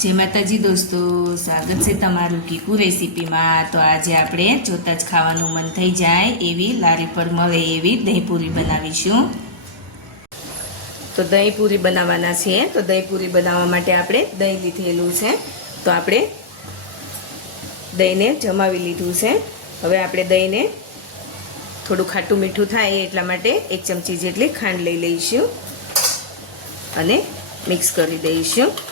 જય માતાજી દોસ્તો, સ્વાગત છે તમારું કીકુ રેસીપીમાં. તો આજે આપણે જોતાં જ ખાવાનું મન થઈ જાય એવી લારી પર મળે એવી દહીંપૂરી બનાવીશું. તો દહીંપૂરી બનાવવાના છે. તો દહીંપૂરી બનાવવા માટે આપણે દહીં લીધેલું છે. તો આપણે દહીંને જમાવી લીધું છે. હવે આપણે દહીંને થોડું ખાટું મીઠું થાય એટલા માટે એક ચમચી જેટલી ખાંડ લઈ લઈશું અને મિક્સ કરી દઈશું.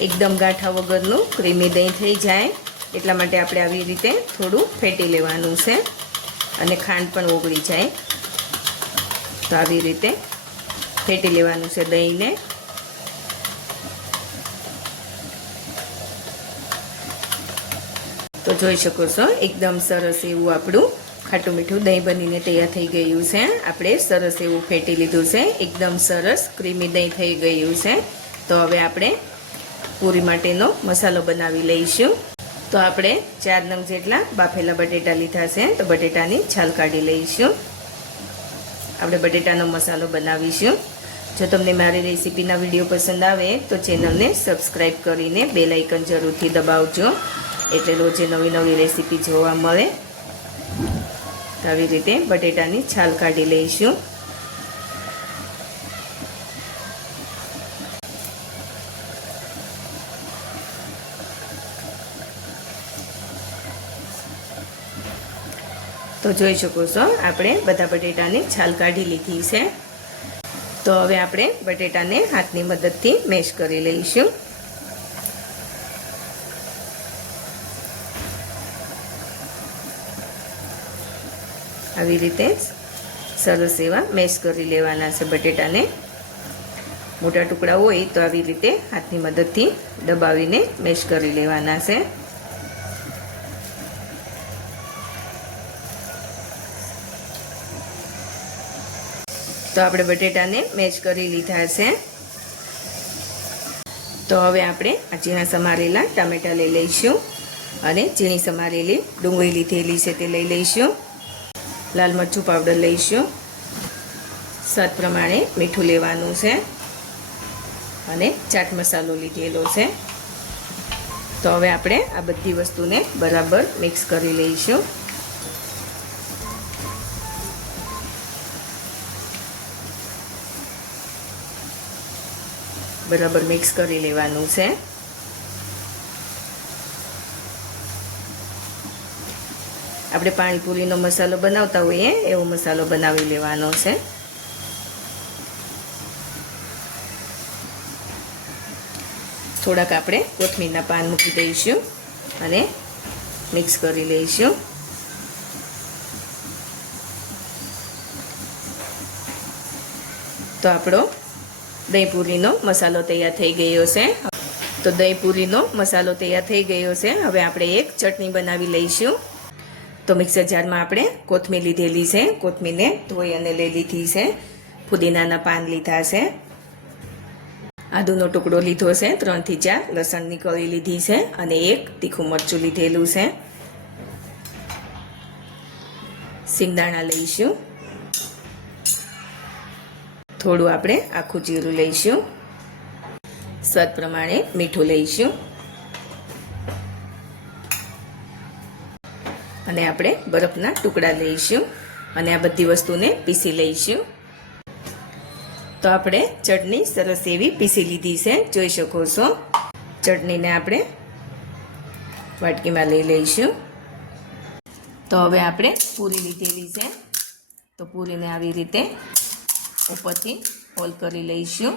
એકદમ ગાંઠા વગરનું ક્રીમી દહીં થઈ જાય. એટલા માટે આપણે આવી રીતે થોડું ફેટી લેવાનું છે અને ખાંડ પણ ઓગળી જાય. તો આવી રીતે ફેટી લેવાનું છે દહીંને. તો જોઈ શકો છો, એકદમ સરસ એવું આપણું ખાટું મીઠું દહીં બનીને તૈયાર થઈ ગયું છે. આપણે સરસ એવું ફેટી લીધું છે. એકદમ સરસ ક્રીમી દહીં થઈ ગયું છે. તો હવે આપણે પૂરી માટેનો મસાલો બનાવી લઈશું. તો આપણે ચાર નંગ જેટલા બાફેલા બટેટા લીધા છે, તો બટેટાની છાલ કાઢી લઈશું. આપણે બટેટાનો મસાલો બનાવીશું. જો તમને મારી રેસીપીના વીડિયો પસંદ આવે, તો ચેનલને સબસ્ક્રાઈબ કરીને બેલ આઇકન જરૂરથી દબાવજો. એટલે રોજે નવી નવી રેસીપી જોવા મળે. આવી રીતે બટેટાની છાલ કાઢી લઈશું. તો જોઈ શકો છો, આપણે બધા બટેટાની છાલ કાઢી લીધી છે. તો હવે આપણે બટેટાને હાથની મદદથી મેશ કરી લઈશું. આવી રીતે સરસ એવા મેશ કરી લેવાના છે બટેટાને. મોટા ટુકડા હોય તો આવી રીતે હાથની મદદથી દબાવીને મેશ કરી લેવાના છે. તો આપણે બટેટાને મેચ કરી લીધા છે. તો હવે આપણે આ ઝીણા સમારેલા ટામેટાં લઈ લઈશું અને ઝીણી સમારેલી ડુંગળી લીધેલી છે તે લઈ લઈશું. લાલ મરચું પાવડર લઈશું. સ્વાદ પ્રમાણે મીઠું લેવાનું છે. અને ચાટ મસાલો લીધેલો છે. તો હવે આપણે આ બધી વસ્તુને બરાબર મિક્સ કરી લઈશું. બરાબર મિક્સ કરી લેવાનું છે. આપણે પાણીપુરીનો મસાલો બનાવતા હોઈએ, એવો મસાલો બનાવી લેવાનો છે. થોડાક આપણે કોથમીરના પાન મૂકી દઈશું અને મિક્સ કરી લઈશું. તો આપણો દહીં પૂરીનો મસાલો તૈયાર થઈ ગયો છે. તો દહીં પૂરીનો મસાલો તૈયાર થઈ ગયો છે. હવે આપણે એક ચટણી બનાવી લઈશું. તો મિક્સર જારમાં આપણે કોથમીર લીધેલી છે. કોથમીરને ધોઈ અને લઈ લીધી છે. ફુદીનાના પાન લીધા છે. આદુનો ટુકડો લીધો છે. ત્રણથી ચાર લસણની કળી લીધી છે અને એક તીખું મરચું લીધેલું છે. સિંગદાણા લઈશું. થોડું આપણે આખું જીરું લઈશું. સ્વાદ પ્રમાણે મીઠું લઈશું. અને આપણે બરફના ટુકડા લઈશું અને આ બધી વસ્તુને પીસી લઈશું. તો આપણે ચટણી સરસ એવી પીસી લીધી છે, જોઈ શકો છો. ચટણીને આપણે વાટકીમાં લઈ લઈશું. તો હવે આપણે પૂરી લીધેલી છે. તો પૂરીને આવી રીતે ઉપરથી હોલ કરી લઈશું.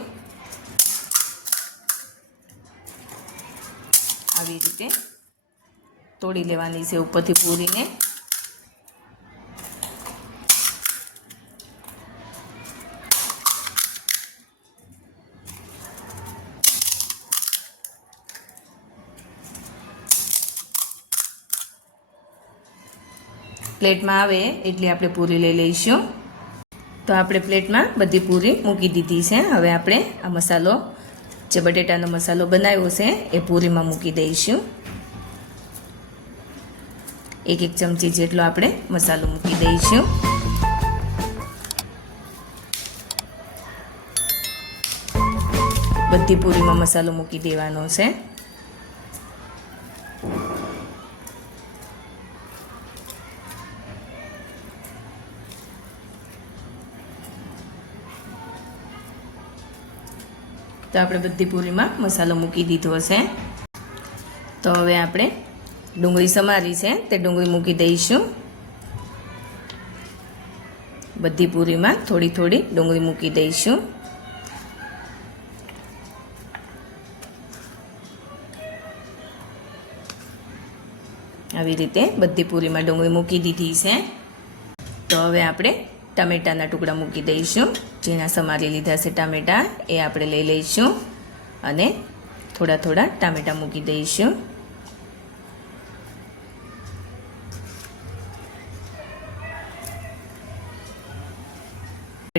આવી રીતે તોડી લેવાની છે ઉપરથી પૂરીને. પ્લેટમાં આવે એટલી આપણે પૂરી લઈ લઈશું. તો આપણે પ્લેટમાં બધી પૂરી મૂકી દીધી છે. હવે આપણે આ મસાલો, જે બટેટાનો મસાલો બનાવ્યો છે, એ પૂરીમાં મૂકી દઈશું. એક એક ચમચી જેટલો આપણે મસાલો મૂકી દઈશું. બધી પૂરીમાં મસાલો મૂકી દેવાનો છે. તો આપણે બધી પૂરીમાં મસાલો મૂકી દીધો છે તો હવે આપણે ડુંગળી સમારી છે, તે ડુંગળી મૂકી દઈશું. બધી પૂરીમાં થોડી થોડી ડુંગળી મૂકી દઈશું. આવી રીતે બધી પૂરીમાં ડુંગળી મૂકી દીધી છે. તો હવે આપણે ટામેટાના ટુકડા મૂકી દઈશું. જેના સમારી લીધા છે ટામેટા. એ આપણે લઈ લઈશું. અને થોડા થોડા ટામેટા મૂકી દઈશું.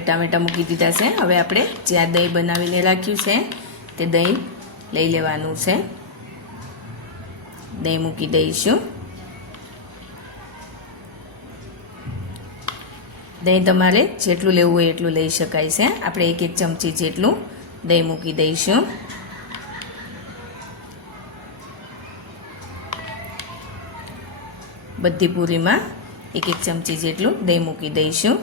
ટામેટા મૂકી દીધા છે. હવે આપણે જે આ દહીં બનાવીને રાખ્યું છે, તે દહીં લઈ લેવાનું છે. દહીં મૂકી દઈશું. દહીં તમારે જેટલું લેવું હોય એટલું લઈ શકાય છે. આપણે એક એક ચમચી જેટલું દહીં મૂકી દઈશું. બધી પૂરીમાં એક એક ચમચી જેટલું દહીં મૂકી દઈશું.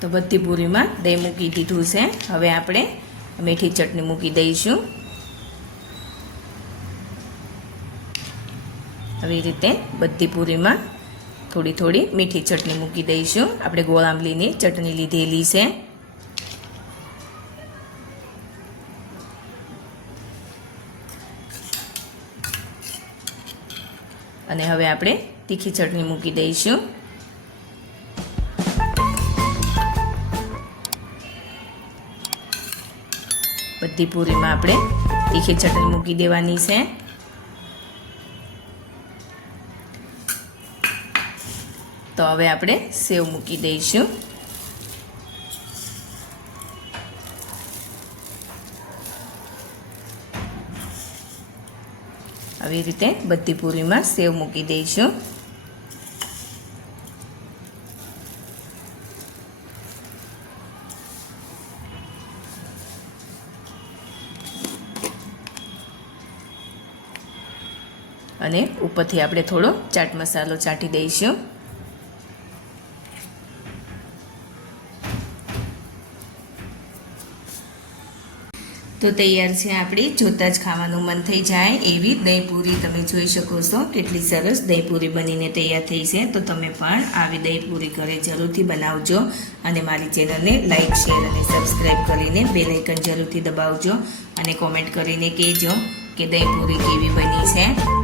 તો બધી પૂરીમાં દહીં મૂકી દીધું છે. હવે આપણે મીઠી ચટણી મૂકી દઈશું. આવી રીતે બધી પૂરીમાં થોડી થોડી મીઠી ચટણી મૂકી દઈશું. આપણે ગોળ આંબલીની ચટણી લીધેલી છે. અને હવે આપણે તીખી ચટણી મૂકી દઈશું. બધી પૂરીમાં આપણે તીખી ચટણી મૂકી દેવાની છે. તો હવે આપણે સેવ મૂકી દઈશું. આવી રીતે બધી પૂરીમાં સેવ મૂકી દઈશું. અને ઉપરથી આપણે થોડો ચાટ મસાલો ચાટી દઈશું. તો તૈયાર છે આપણી જોતાં જ ખાવાનું મન થઈ જાય એવી દહીં પૂરી તમે જોઈ શકો છો. કેટલી સરસ દહીં બનીને તૈયાર થઈ છે. તો તમે પણ આવી દહીં પૂરી ઘરે જરૂરથી બનાવજો અને મારી ચેનલને લાઇક શેર અને સબસ્ક્રાઈબ કરીને બે જરૂરથી દબાવજો અને કોમેન્ટ કરીને કહેજો કે દહીં પૂરી કેવી બની છે.